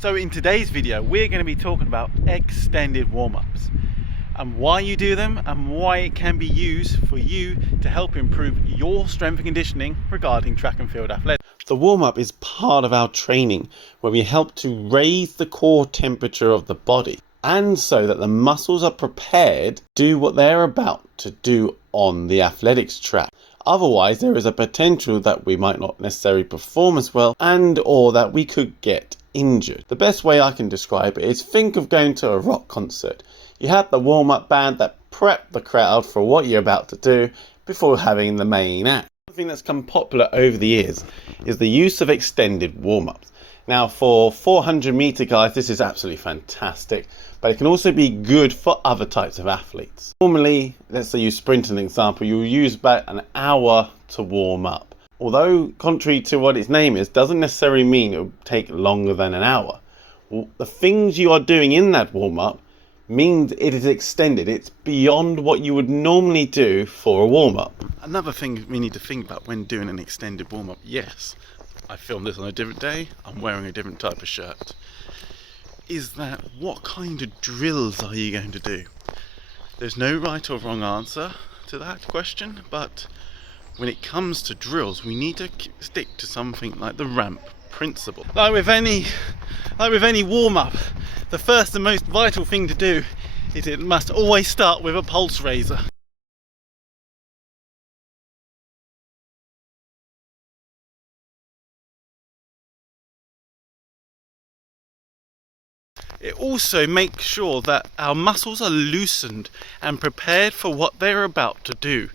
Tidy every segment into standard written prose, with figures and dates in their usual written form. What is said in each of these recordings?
So in today's video, we're going to be talking about extended warm-ups and why you do them and why it can be used for you to help improve your strength and conditioning regarding track and field athletics. The warm-up is part of our training where we help to raise the core temperature of the body and so that the muscles are prepared to do what they're about to do on the athletics track. Otherwise, there is a potential that we might not necessarily perform as well and or that we could get injured. The best way I can describe it is think of going to a rock concert. You have the warm-up band that prep the crowd for what you're about to do before having the main act. Something that's become popular over the years is the use of extended warm-ups. Now for 400 meter guys this is absolutely fantastic, but it can also be good for other types of athletes. Normally, let's say you sprint an example, you'll use about an hour to warm up. Although, contrary to what its name is, doesn't necessarily mean it will take longer than an hour. Well, the things you are doing in that warm-up means it is extended. It's beyond what you would normally do for a warm-up. Another thing we need to think about when doing an extended warm-up, yes, I filmed this on a different day, I'm wearing a different type of shirt, is that what kind of drills are you going to do? There's no right or wrong answer to that question, but when it comes to drills, we need to stick to something like the ramp principle. Like with any warm-up, the first and most vital thing to do is it must always start with a pulse raiser. It also makes sure that our muscles are loosened and prepared for what they're about to do.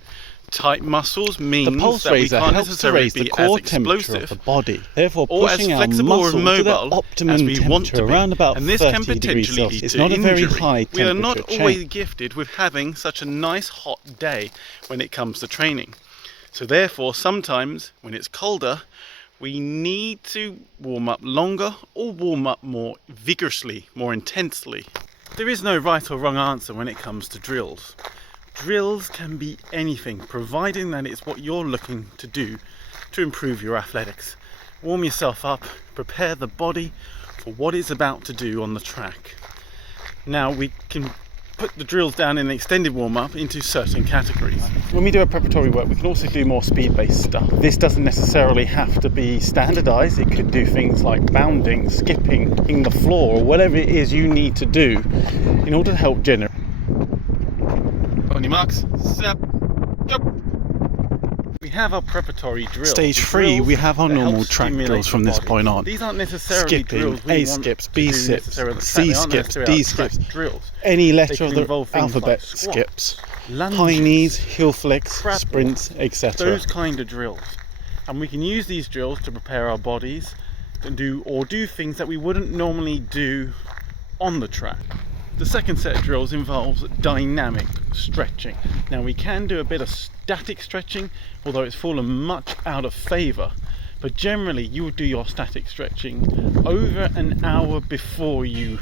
Tight muscles means the pulse that we raiser can't helps to necessarily raise the be core as temperature explosive of the body, therefore or as pushing our flexible or muscles to mobile the optimum as we want temperature to be. around about And this 30 can degrees potentially Celsius. lead It's to not a very injury. high We temperature are not change. always gifted with having such a nice hot day when it comes to training. So therefore, sometimes when it's colder, we need to warm up longer or warm up more vigorously, more intensely. There is no right or wrong answer when it comes to drills. Drills can be anything, providing that it's what you're looking to do to improve your athletics. Warm yourself up, prepare the body for what it's about to do on the track. Now we can put the drills down in an extended warm-up into certain categories. When we do a preparatory work, we can also do more speed-based stuff. This doesn't necessarily have to be standardized. It could do things like bounding, skipping, hitting the floor, or whatever it is you need to do in order to help generate. On your marks, set, jump. We have our preparatory drills. Stage 3, we have our normal track drills from this point on. These aren't necessarily Skipping, drills we A want skips, to B do skips, necessarily on the track. C They aren't skips, necessarily D our track skips, drills. any They letter can of the involve things alphabet like squats, skips, lunges, high knees, heel flicks, crab sprints, etc. Those kind of drills. And we can use these drills to prepare our bodies to do things that we wouldn't normally do on the track. The second set of drills involves dynamic stretching. Now we can do a bit of static stretching, although it's fallen much out of favour. But generally you would do your static stretching over an hour before you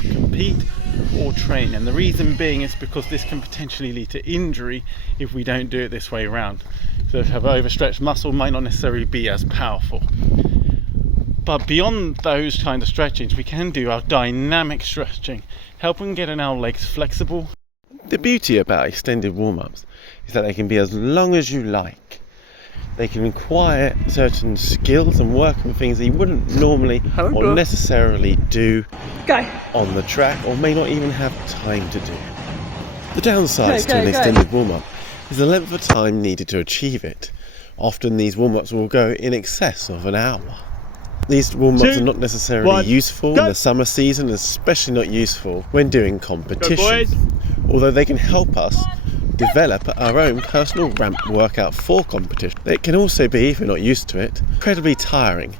compete or train. And the reason being is because this can potentially lead to injury if we don't do it this way around. So if you have overstretched muscle, might not necessarily be as powerful. But beyond those kind of stretchings, we can do our dynamic stretching, helping getting our legs flexible. The beauty about extended warm-ups is that they can be as long as you like. They can require certain skills and work on things that you wouldn't normally or necessarily do on the track, or may not even have time to do. The downsides to an extended warm-up is the length of time needed to achieve it. Often these warm-ups will go in excess of an hour. These warm-ups are not necessarily useful in the summer season, especially not useful when doing competition. Although they can help us develop our own personal ramp workout for competition. It can also be, if you're not used to it, incredibly tiring,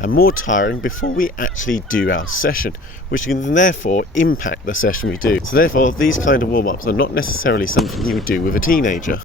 and more tiring before we actually do our session, which can therefore impact the session we do. So therefore these kind of warm-ups are not necessarily something you would do with a teenager.